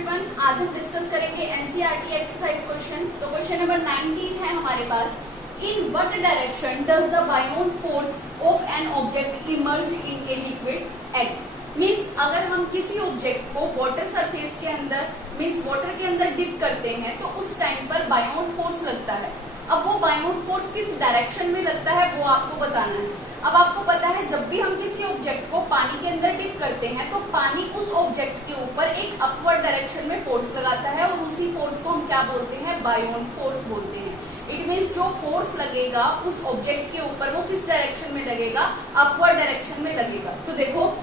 Everyone, आज हम discuss करेंगे एनसीईआरटी एक्सरसाइज क्वेश्चन। तो क्वेश्चन नंबर 19 है हमारे पास। In what direction does the buoyant force of an object immerse in a liquid act. Means अगर हम किसी ऑब्जेक्ट को वाटर सरफेस के अंदर मीन्स वाटर के अंदर डिप करते हैं तो उस टाइम पर बायोंड फोर्स लगता है। अब वो बायोंड फोर्स किस डायरेक्शन में लगता है वो आपको बताना है। अब आपको पता है जब भी हम किसी ऑब्जेक्ट को पानी के अंदर डिप करते हैं तो पानी उस ऑब्जेक्ट के ऊपर एक अपवर्ड डायरेक्शन में फोर्स लगाता है और उसी फोर्स को हम क्या बोलते हैं, बायोंड फोर्स बोलते हैं। इट मीन्स जो फोर्स लगेगा उस ऑब्जेक्ट के ऊपर वो किस डायरेक्शन में लगेगा, अपवर्ड डायरेक्शन में लगेगा। तो देखो,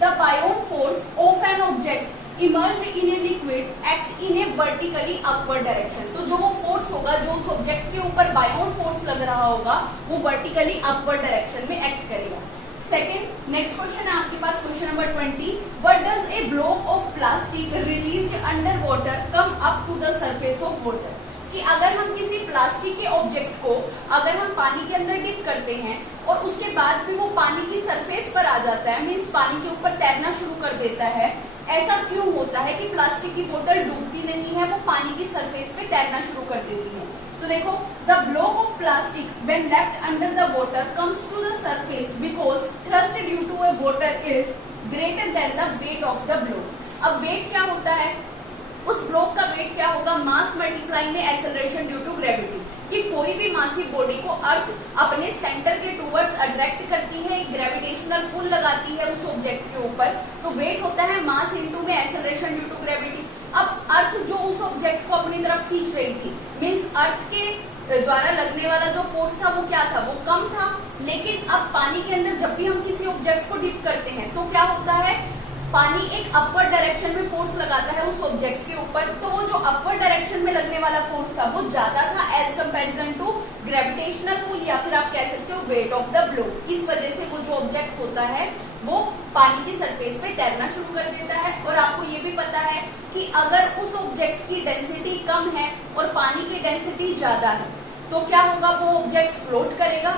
the buoyant force of an object immerse in a liquid act in a vertically upward direction. तो जो वो फोर्स होगा जो उस ऑब्जेक्ट के ऊपर बायोंड फोर्स लग रहा होगा वो वर्टिकली अपवर्ड डायरेक्शन में एक्ट करेगा। सेकंड, नेक्स्ट क्वेश्चन है आपके पास, question number 20। What does a block of plastic released under water come up to the surface of water. कि अगर हम किसी प्लास्टिक के ऑब्जेक्ट को अगर हम पानी के अंदर डिप करते हैं और उसके बाद भी वो पानी की सरफेस पर आ जाता है, मीन्स पानी के ऊपर तैरना शुरू कर देता है, ऐसा क्यों होता है कि प्लास्टिक की बोतल डूबती नहीं है, वो पानी की सरफेस पे तैरना शुरू कर देती है। तो देखो, the block of plastic when left under the water comes to the surface because thrust due to a water is greater than the weight of the block. अब वेट क्या होता है, उस ब्लॉक का वेट क्या होगा, मास मल्टीप्लाई में acceleration due to gravity. कि कोई भी मासिव बॉडी को अर्थ अपने सेंटर के टूवर्ड्स अट्रैक्ट करती है, एक ग्रेविटेशनल पुल लगाती है उस ऑब्जेक्ट के ऊपर, तो वेट होता है मास इनटू में एक्सेलरेशन ड्यू टू ग्रेविटी। अब अर्थ जो उस ऑब्जेक्ट को अपनी तरफ खींच रही थी, मीन्स अर्थ के द्वारा लगने वाला जो फोर्स था वो क्या था, वो कम था। लेकिन अब पानी के अंदर जब भी हम किसी ऑब्जेक्ट को डिप करते हैं तो क्या होता है, पानी एक अपवर्ड डायरेक्शन में फोर्स लगाता है उस ऑब्जेक्ट के ऊपर। तो वो जो अपवर्ड डायरेक्शन में लगने वाला फोर्स था वो ज्यादा था as comparison to gravitational pull, या फिर आप कह सकते हो वेट ऑफ द ब्लॉक। इस वजह से वो जो ऑब्जेक्ट होता है वो पानी की सरफेस पे तैरना शुरू कर देता है। और आपको ये भी पता है कि अगर उस ऑब्जेक्ट की डेंसिटी कम है और पानी की डेंसिटी ज्यादा है तो क्या होगा, वो ऑब्जेक्ट फ्लोट करेगा।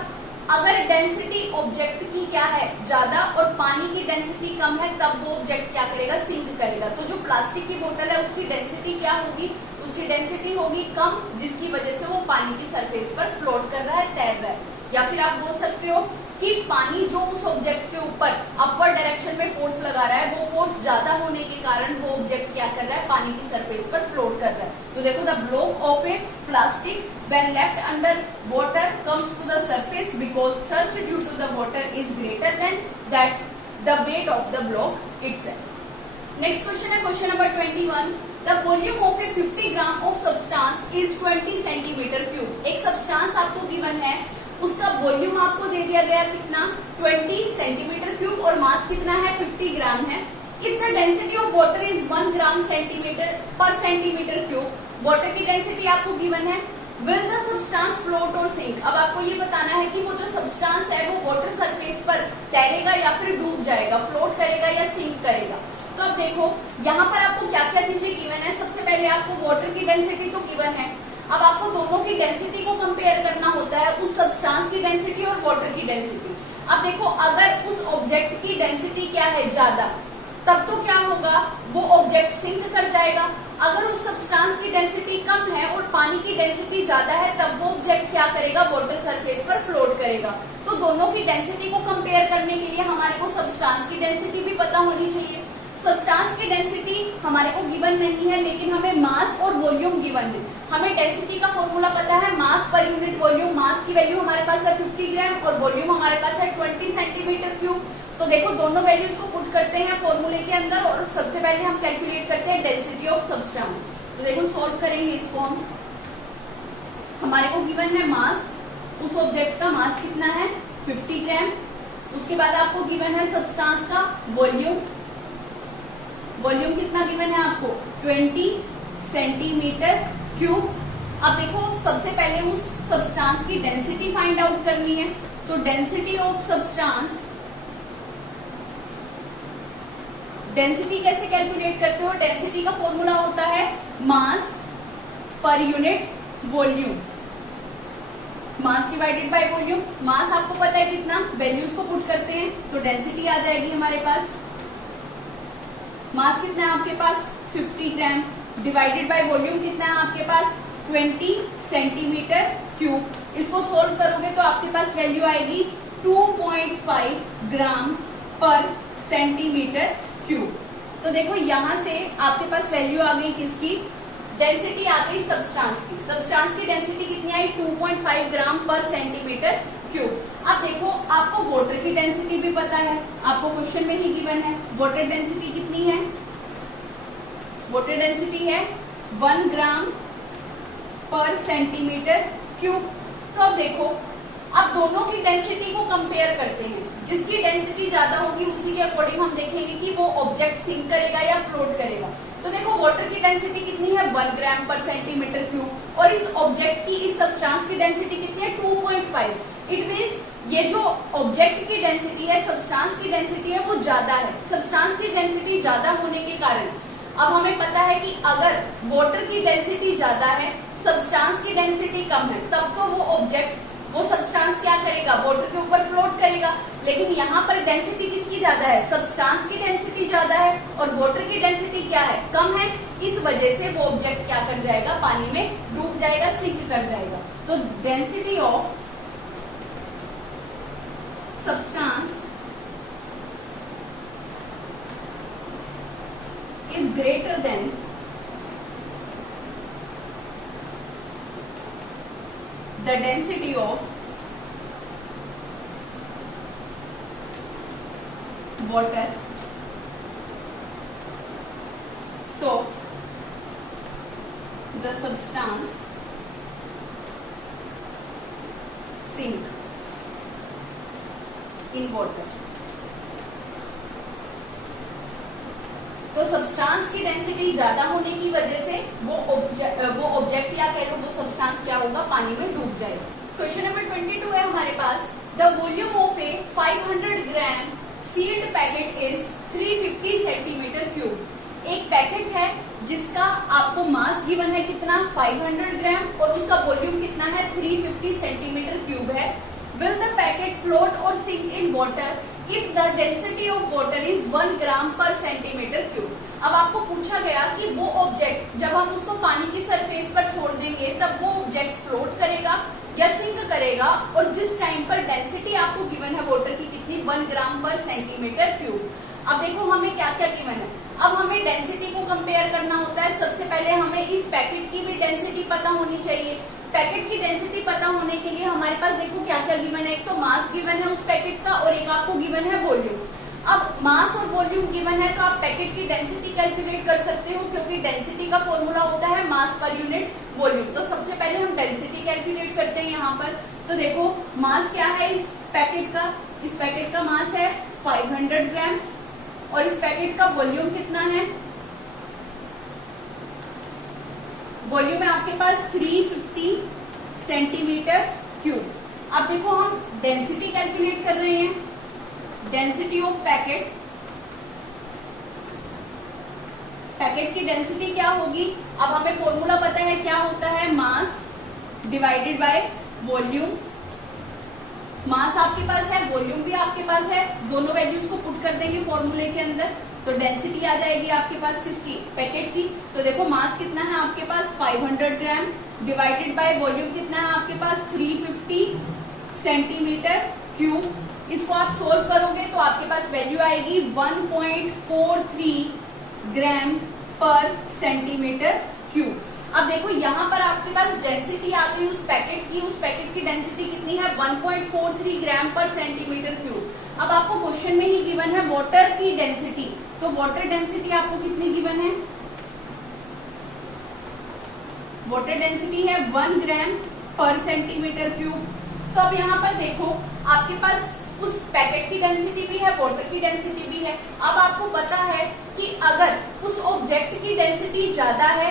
अगर डेंसिटी ऑब्जेक्ट की क्या है, ज्यादा, और पानी की डेंसिटी कम है, तब वो ऑब्जेक्ट क्या करेगा, सिंक करेगा। तो जो प्लास्टिक की बोतल है उसकी डेंसिटी क्या होगी, उसकी डेंसिटी होगी कम, जिसकी वजह से वो पानी की सरफेस पर फ्लोट कर रहा है, तैर रहा है। या फिर आप बोल सकते हो कि पानी जो उस ऑब्जेक्ट के ऊपर अपवर्ड डायरेक्शन में फोर्स लगा रहा है वो फोर्स ज्यादा होने के कारण वो ऑब्जेक्ट क्या कर रहा है, पानी की सरफेस पर फ्लोट कर रहा है। तो देखो, the block of A plastic when left under water comes to the surface because thrust due to the water is greater than that the weight of the block itself. Next question है question number 21. The volume of a 50 gram of substance is 20 centimeter cube. एक substance आपको given है, उसका volume आपको दे दिया गया कितना, 20 centimetre cube, और मास कितना है, 50 ग्राम है। If the density of water is 1 gram centimeter per centimeter cube, water की डेंसिटी आपको गिवन है। Will the substance float or sink? अब आपको ये बताना है कि वो जो सब्सटेंस है वो वाटर सरफेस पर तैरेगा या फिर डूब जाएगा, फ्लोट करेगा या सिंक करेगा। तो अब देखो, यहाँ पर आपको क्या क्या चीजें गिवन है। सबसे पहले आपको वाटर की डेंसिटी तो गिवन है। अब आपको दोनों की डेंसिटी को कंपेयर करना होता है, उस सब्सटेंस की डेंसिटी और वाटर की डेंसिटी। अब देखो, अगर उस ऑब्जेक्ट की डेंसिटी क्या है, ज्यादा, तब तो क्या होगा, वो ऑब्जेक्ट सिंक कर जाएगा। अगर उस सब्सटेंस की डेंसिटी कम है और पानी की डेंसिटी ज्यादा है तब वो ऑब्जेक्ट क्या करेगा, वाटर सरफेस पर फ्लोट करेगा। तो दोनों की डेंसिटी को कंपेयर करने के लिए हमारे को सब्सटेंस की डेंसिटी भी पता होनी चाहिए। सब्सटेंस की डेंसिटी हमारे को गिवन नहीं है, लेकिन हमें मास और वॉल्यूम गिवन है। हमें डेंसिटी का फॉर्मूला पता है, मास पर यूनिट वॉल्यूम। मास की वैल्यू हमारे पास है 50 ग्राम और वॉल्यूम हमारे पास है 20 सेंटीमीटर क्यूब। तो देखो, दोनों वैल्यूज को पुट करते हैं फॉर्मूले के अंदर और सबसे पहले हम कैलकुलेट करते हैं डेंसिटी ऑफ सब्सटेंस। तो देखो, सॉल्व करेंगे इसको हम। हमारे को गिवन है मास, उस ऑब्जेक्ट का मास कितना है, 50 ग्राम। उसके बाद आपको गिवन है सब्सटेंस का वॉल्यूम। वॉल्यूम कितना गिवन है आपको, 20 सेंटीमीटर क्यूब। अब देखो, सबसे पहले उस सब्सटेंस की डेंसिटी फाइंड आउट करनी है। तो डेंसिटी ऑफ सब्सटेंस, डेंसिटी कैसे कैलकुलेट करते हो, डेंसिटी का फॉर्मूला होता है mass per unit volume, mass divided by volume. Mass आपको पता है कितना, वैल्यूज को पुट करते हैं तो डेंसिटी आ जाएगी हमारे पास। मास कितना है आपके पास, 50 ग्राम डिवाइडेड बाय वॉल्यूम कितना है आपके पास 20 सेंटीमीटर क्यूब। इसको सोल्व करोगे तो आपके पास वैल्यू आएगी 2.5 ग्राम पर सेंटीमीटर क्यूब। तो देखो यहां से आपके पास वैल्यू आ गई किसकी, डेंसिटी आ गई सब्सटेंस की। सब्सटेंस की डेंसिटी कितनी आई 2.5 ग्राम पर सेंटीमीटर क्यूब। अब देखो आपको वाटर की डेंसिटी भी पता है, आपको क्वेश्चन में ही गिवन है। वाटर डेंसिटी कितनी है, वाटर डेंसिटी है 1 ग्राम पर सेंटीमीटर क्यूब। तो अब देखो अब दोनों की डेंसिटी को कंपेयर करते हैं, जिसकी डेंसिटी ज्यादा होगी उसी के अकॉर्डिंग हम देखेंगे कि वो ऑब्जेक्ट सिंक करेगा या फ्लोट करेगा। तो देखो वाटर की डेंसिटी कितनी है 1 ग्राम पर सेंटीमीटर क्यूब और इस ऑब्जेक्ट की, इस सब्सटेंस की डेंसिटी कितनी है 2.5। इट मीन्स ये जो ऑब्जेक्ट की डेंसिटी है, सब्सटेंस की डेंसिटी है, वो ज्यादा है। सब्सटेंस की डेंसिटी ज्यादा होने के कारण अब हमें पता है कि अगर वाटर की डेंसिटी ज्यादा है, सब्सटेंस की डेंसिटी कम है, तब तो वो ऑब्जेक्ट, वो सब्सटेंस क्या करेगा, वाटर के ऊपर फ्लोट करेगा। लेकिन यहाँ पर डेंसिटी किसकी ज्यादा है, सब्सटेंस की डेंसिटी ज्यादा है और वाटर की डेंसिटी क्या है, कम है। इस वजह से वो ऑब्जेक्ट क्या कर जाएगा, पानी में डूब जाएगा, सिंक कर जाएगा। तो density of substance is greater than the density of water, so the substance sink in water। तो सब्सटेंस की डेंसिटी ज्यादा होने की वजह से वो ऑब्जेक्ट या कह लो वो सब्सटेंस क्या होगा, पानी में डूब जाएगा। क्वेश्चन नंबर 22 है हमारे पास, the volume of a 500 gram sealed packet is 350 centimetre cube. एक पैकेट है जिसका आपको मास गिवन है कितना 500 ग्राम और उसका वॉल्यूम कितना है 350 सेंटीमीटर क्यूब है। विल द पैकेट फ्लोट और sink in water if the density of water is 1 gram per centimetre cube. अब आपको पूछा गया कि वो ऑब्जेक्ट जब हम उसको पानी की सरफेस पर छोड़ देंगे तब वो ऑब्जेक्ट फ्लोट करेगा या सिंक करेगा, और जिस टाइम पर डेंसिटी आपको गिवन है वाटर की कितनी 1 ग्राम पर सेंटीमीटर क्यूब। अब देखो हमें क्या क्या गिवन है, अब हमें डेंसिटी को कंपेयर करना होता है। सबसे पहले हमें इस पैकेट की भी डेंसिटी पता होनी चाहिए। पैकेट की डेंसिटी पता होने के लिए हमारे पास देखो क्या क्या गिवन है, एक तो मास गिवन है उस पैकेट का और एक आपको गिवन है वॉल्यूम। अब मास और वॉल्यूम गिवन है तो आप पैकेट की डेंसिटी कैलकुलेट कर सकते हो, क्योंकि डेंसिटी का फॉर्मूला होता है मास पर यूनिट वॉल्यूम। तो सबसे पहले हम डेंसिटी कैलकुलेट करते हैं यहाँ पर। तो देखो मास क्या है इस पैकेट का, इस पैकेट का मास है 500 ग्राम और इस पैकेट का वॉल्यूम कितना है, वॉल्यूम है आपके पास 350 सेंटीमीटर क्यूब। अब देखो हम डेंसिटी कैलकुलेट कर रहे हैं, डेंसिटी ऑफ पैकेट, पैकेट की डेंसिटी क्या होगी, अब हमें फॉर्मूला पता है क्या होता है, मास डिवाइडेड बाय वॉल्यूम। मास आपके पास है, वॉल्यूम भी आपके पास है, दोनों वैल्यूज को पुट कर देंगे फॉर्मूले के अंदर तो डेंसिटी आ जाएगी आपके पास किसकी, पैकेट की। तो देखो मास कितना है आपके पास 500 ग्राम डिवाइडेड बाय वॉल्यूम कितना है आपके पास 350 सेंटीमीटर क्यूब। इसको आप सोल्व करोगे तो आपके पास वैल्यू आएगी 1.43 ग्राम पर सेंटीमीटर क्यूब। अब देखो यहाँ पर आपके पास डेंसिटी आ गई उस पैकेट की, उस पैकेट की डेंसिटी कितनी है 1.43 ग्राम पर सेंटीमीटर क्यूब। अब आपको क्वेश्चन में ही गिवन है वाटर की डेंसिटी, तो वाटर डेंसिटी आपको कितनी गिवन है, वाटर डेंसिटी है 1 ग्राम पर सेंटीमीटर क्यूब। तो अब यहाँ पर देखो आपके पास उस पैकेट की डेंसिटी भी है, वाटर की डेंसिटी भी है। अब आपको पता है कि अगर उस ऑब्जेक्ट की डेंसिटी ज्यादा है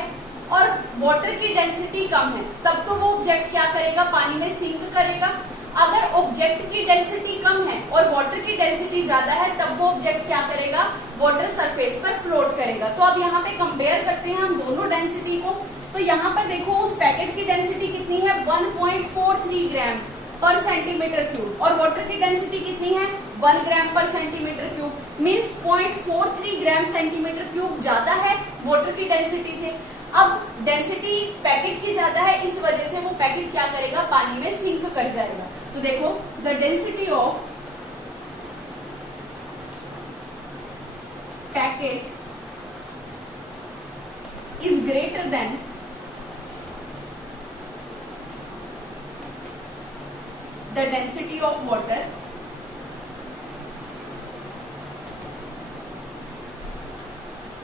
और वाटर की डेंसिटी कम है तब तो वो ऑब्जेक्ट क्या करेगा, पानी में सिंक करेगा। अगर ऑब्जेक्ट की डेंसिटी कम है और वाटर की डेंसिटी ज्यादा है तब वो ऑब्जेक्ट क्या करेगा, वाटर सरफेस पर फ्लोट करेगा। तो अब यहाँ पे कंपेयर करते हैं हम दोनों डेंसिटी को। तो यहाँ पर देखो उस पैकेट की डेंसिटी कितनी है 1.43 ग्राम पर सेंटीमीटर क्यूब और वाटर की डेंसिटी कितनी है 1 gram per centimetre cube. Means 0.43 gram centimetre cube ज्यादा है वाटर की डेंसिटी से। अब डेंसिटी पैकेट की ज्यादा है, इस वजह से वो पैकेट क्या करेगा, पानी में सिंक कर जाएगा। तो देखो the density of packet is greater than the density of water,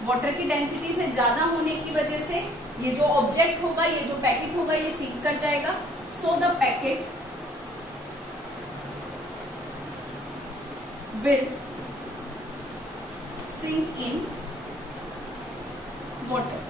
water की डेंसिटी से ज्यादा होने की वजह से ये जो ऑब्जेक्ट होगा, ये जो पैकेट होगा, ये सिंक कर जाएगा। So the packet will sink in water.